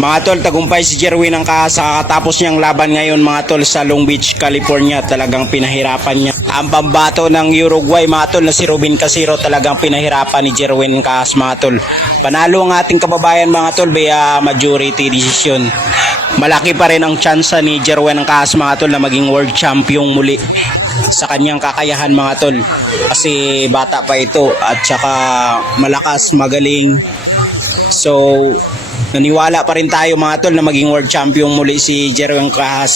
Mga tol, tagumpay si Jerwin ang sa kakatapos niyang laban ngayon mga tol sa Long Beach, California. Talagang pinahirapan niya ang pambato ng Uruguay mga tol na si Robin Casero. Talagang pinahirapan ni Jerwin Kahas mga tol. Panalo ang ating kababayan mga tol via majority decision. Malaki pa rin ang tsansa ni Jerwin Kahas mga tol na maging world champion muli sa kanyang kakayahan mga tol. Kasi bata pa ito at saka malakas, magaling. So naniwala pa rin tayo mga tol na maging world champion muli si Jerwin Kahas.